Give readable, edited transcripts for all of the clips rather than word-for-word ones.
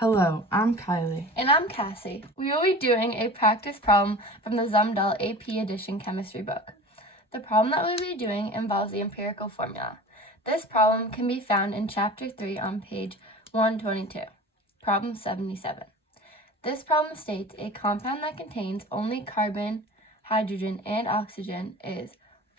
Hello, I'm Kylie. And I'm Cassie. We will be doing a practice problem from the Zumdahl AP Edition chemistry book. The problem that we'll be doing involves the empirical formula. This problem can be found in Chapter 3 on page 122, Problem 77. This problem states a compound that contains only carbon, hydrogen, and oxygen is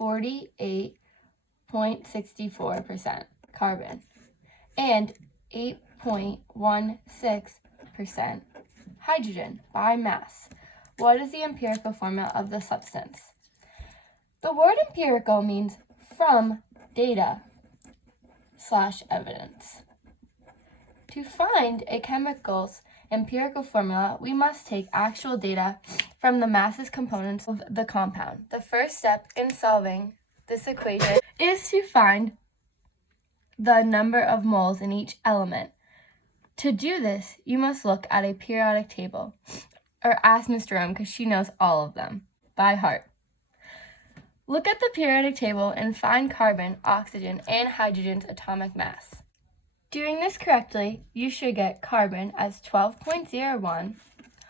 48.64% carbon and 8.16% hydrogen by mass. What is the empirical formula of the substance? The word empirical means from data / evidence. To find a chemical's empirical formula, we must take actual data from the masses components of the compound. The first step in solving this equation is to find the number of moles in each element. To do this, you must look at a periodic table, or ask Ms. Jerome because she knows all of them by heart. Look at the periodic table and find carbon, oxygen, and hydrogen's atomic mass. Doing this correctly, you should get carbon as 12.01,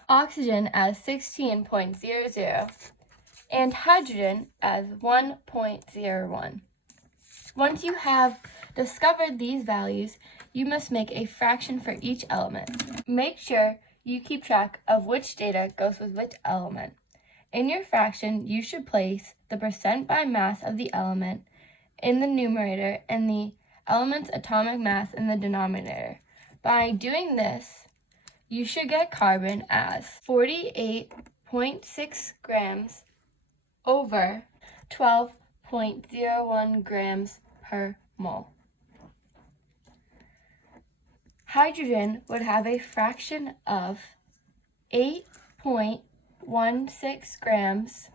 oxygen as 16.00, and hydrogen as 1.01. Once you have discovered these values, you must make a fraction for each element. Make sure you keep track of which data goes with which element. In your fraction, you should place the percent by mass of the element in the numerator and the element's atomic mass in the denominator. By doing this, you should get carbon as 48.6 grams over 12.01 grams per mole. Hydrogen would have a fraction of 8.16 grams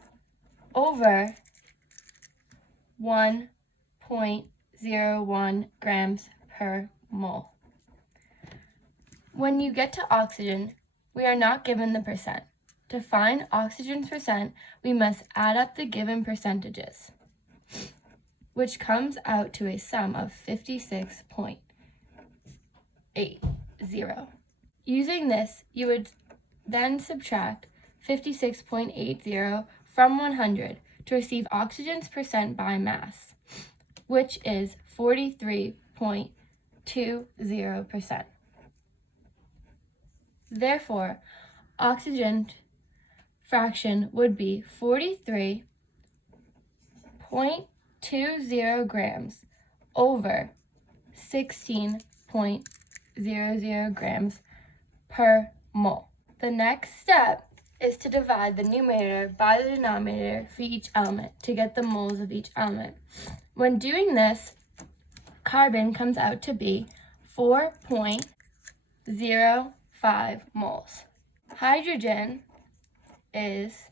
over 1.01 grams per mole. When you get to oxygen, we are not given the percent. To find oxygen's percent, we must add up the given percentages, which comes out to a sum of 56.80. Using this, you would then subtract 56.80 from 100 to receive oxygen's percent by mass, which is 43.20%. Therefore, oxygen fraction would be 43.20 grams over 16.00 grams per mole. The next step is to divide the numerator by the denominator for each element to get the moles of each element. When doing this, carbon comes out to be 4.05 moles. Hydrogen is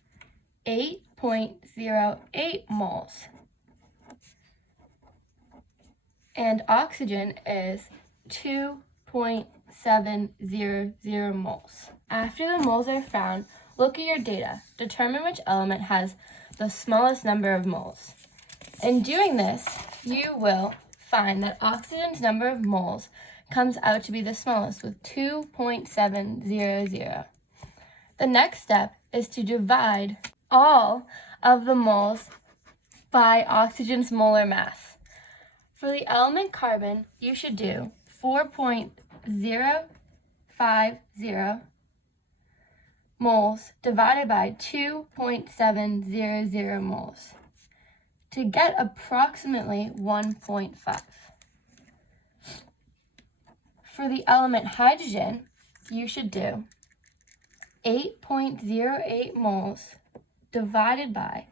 8.08 moles. And oxygen is 2.700 moles. After the moles are found, look at your data. Determine which element has the smallest number of moles. In doing this, you will find that oxygen's number of moles comes out to be the smallest with 2.700. The next step is to divide all of the moles by oxygen's molar mass. For the element carbon, you should do 4.050 moles divided by 2.700 moles to get approximately 1.5. For the element hydrogen, you should do 8.08 moles divided by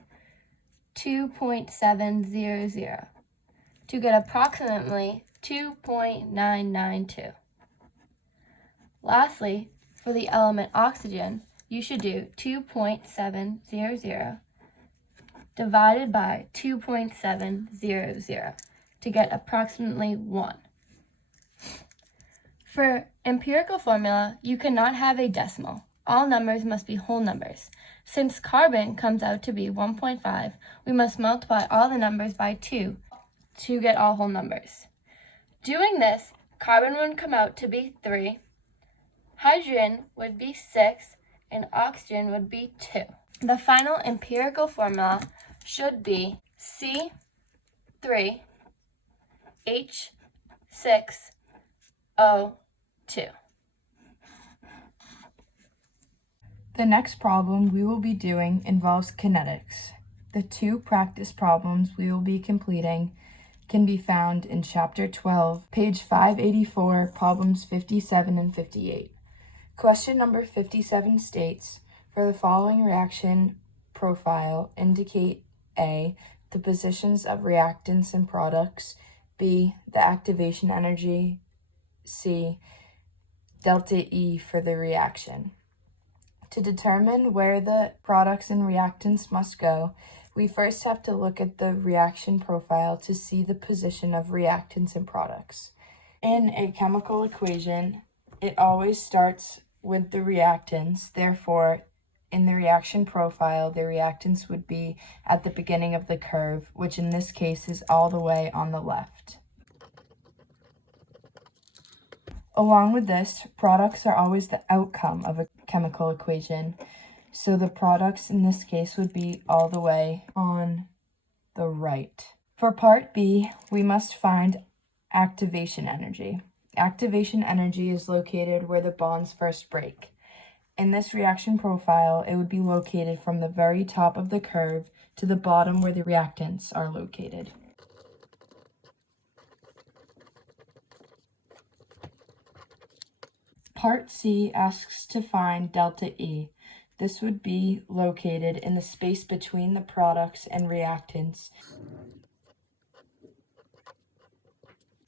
2.700 to get approximately 2.992. Lastly, for the element oxygen, you should do 2.700 divided by 2.700 to get approximately 1. For empirical formula, you cannot have a decimal. All numbers must be whole numbers. Since carbon comes out to be 1.5, we must multiply all the numbers by 2 to get all whole numbers. Doing this, carbon would come out to be 3, hydrogen would be 6, and oxygen would be 2. The final empirical formula should be C3H6O2. The next problem we will be doing involves kinetics. The 2 practice problems we will be completing can be found in Chapter 12, page 584, problems 57 and 58. Question number 57 states, for the following reaction profile, indicate A, the positions of reactants and products, B, the activation energy, C, delta E for the reaction. To determine where the products and reactants must go, we first have to look at the reaction profile to see the position of reactants and products. In a chemical equation, it always starts with the reactants. Therefore, in the reaction profile, the reactants would be at the beginning of the curve, which in this case is all the way on the left. Along with this, products are always the outcome of a chemical equation, so the products in this case would be all the way on the right. For part B, we must find activation energy. Activation energy is located where the bonds first break. In this reaction profile, it would be located from the very top of the curve to the bottom where the reactants are located. Part C asks to find delta E. This would be located in the space between the products and reactants.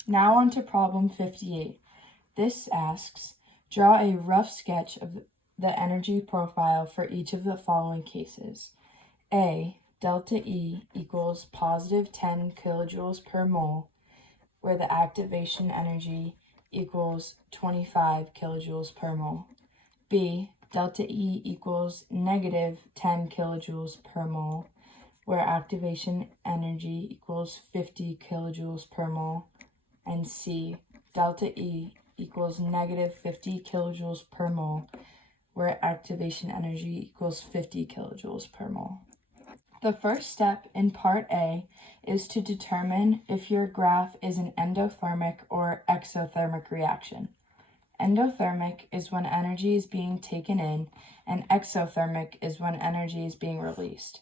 Now on to problem 58. This asks, draw a rough sketch of the energy profile for each of the following cases. A, delta E equals positive 10 kilojoules per mole, where the activation energy equals 25 kilojoules per mole. B, delta E equals negative 10 kilojoules per mole, where activation energy equals 50 kilojoules per mole. And C, delta E equals negative 50 kilojoules per mole, where activation energy equals 50 kilojoules per mole. The first step in part A is to determine if your graph is an endothermic or exothermic reaction. Endothermic is when energy is being taken in, and exothermic is when energy is being released.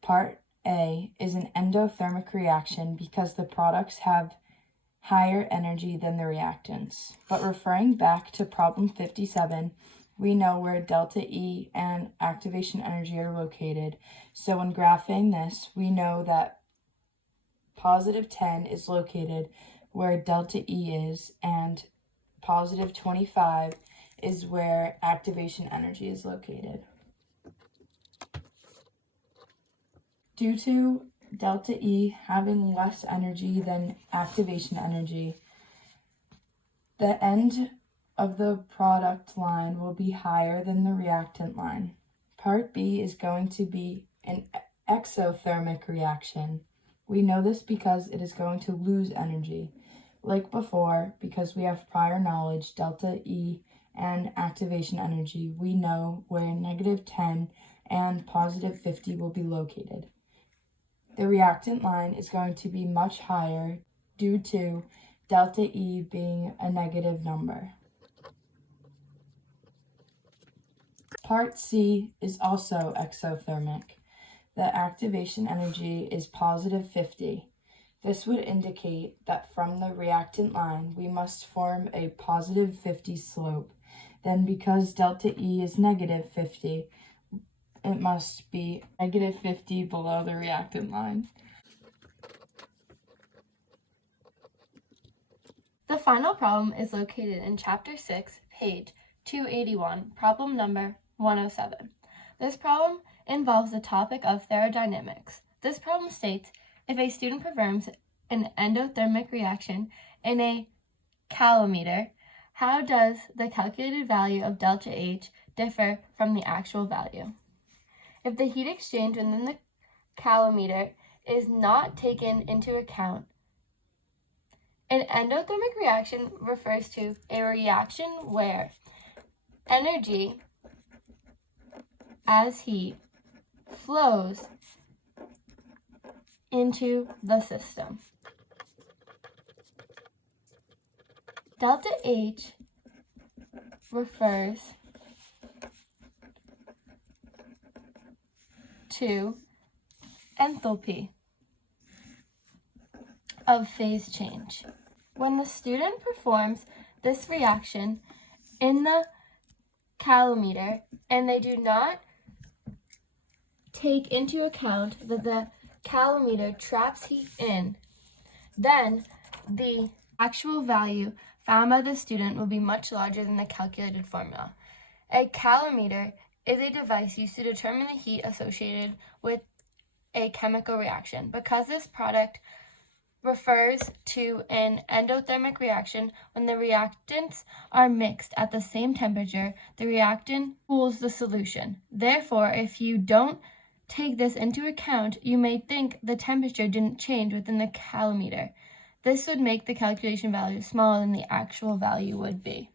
Part A is an endothermic reaction because the products have higher energy than the reactants. But referring back to problem 57, we know where delta E and activation energy are located. So when graphing this, we know that positive 10 is located where delta E is, and positive 25 is where activation energy is located. Due to delta E having less energy than activation energy, the end of the product line will be higher than the reactant line. Part B is going to be an exothermic reaction. We know this because it is going to lose energy. Like before, because we have prior knowledge, delta E and activation energy, we know where negative 10 and positive 50 will be located. The reactant line is going to be much higher due to delta E being a negative number. Part C is also exothermic. The activation energy is positive 50. This would indicate that from the reactant line, we must form a positive 50 slope. Then because delta E is negative 50, it must be negative 50 below the reactant line. The final problem is located in Chapter 6, page 281, problem number 107. This problem involves the topic of thermodynamics. This problem states, if a student performs an endothermic reaction in a calometer, how does the calculated value of delta H differ from the actual value? If the heat exchange within the calometer is not taken into account, an endothermic reaction refers to a reaction where energy as heat flows into the system. Delta H refers to enthalpy of phase change. When the student performs this reaction in the calometer and they do not take into account that the calometer traps heat in, then the actual value found by the student will be much larger than the calculated formula. A calometer is a device used to determine the heat associated with a chemical reaction. Because this product refers to an endothermic reaction, when the reactants are mixed at the same temperature, the reactant cools the solution. Therefore, if you don't take this into account, you may think the temperature didn't change within the calometer. This would make the calculation value smaller than the actual value would be.